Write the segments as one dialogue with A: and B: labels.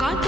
A: কত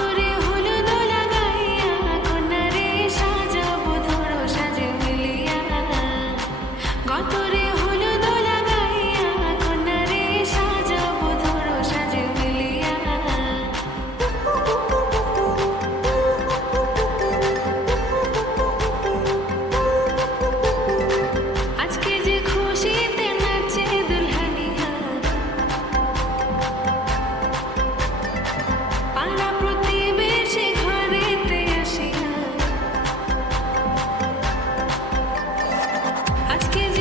A: আজকের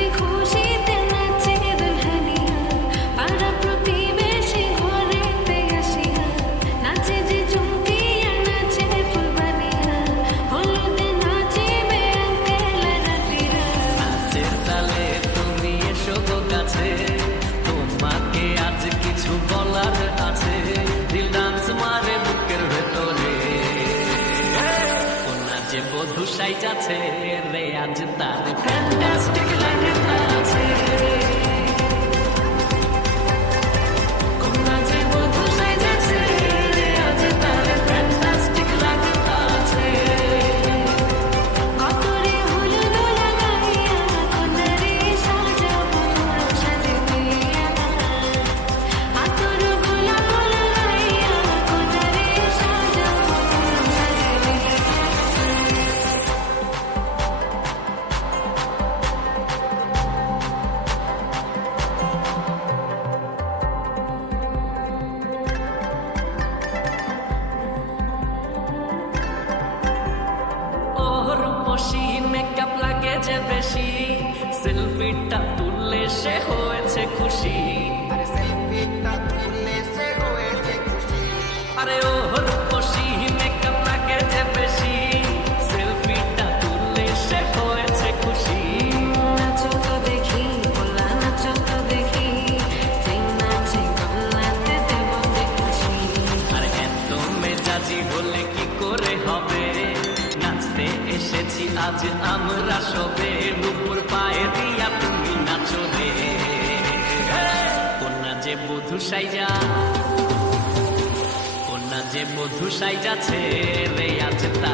A: যে বধু সাইজাছে রে আজ তার ফ্যান্টাস্টিক লাগে তার আছে সেলফিটা তুললে সে হয়েছে খুশি এসেছি, আজ আমরা সবে নুপুর পায়ে দিয়া তুমি নাচো রে। কন্যা যে বধু সাইজা, কন্যা যে বধু সাইজাছে রে আজ ফ্রেন্ড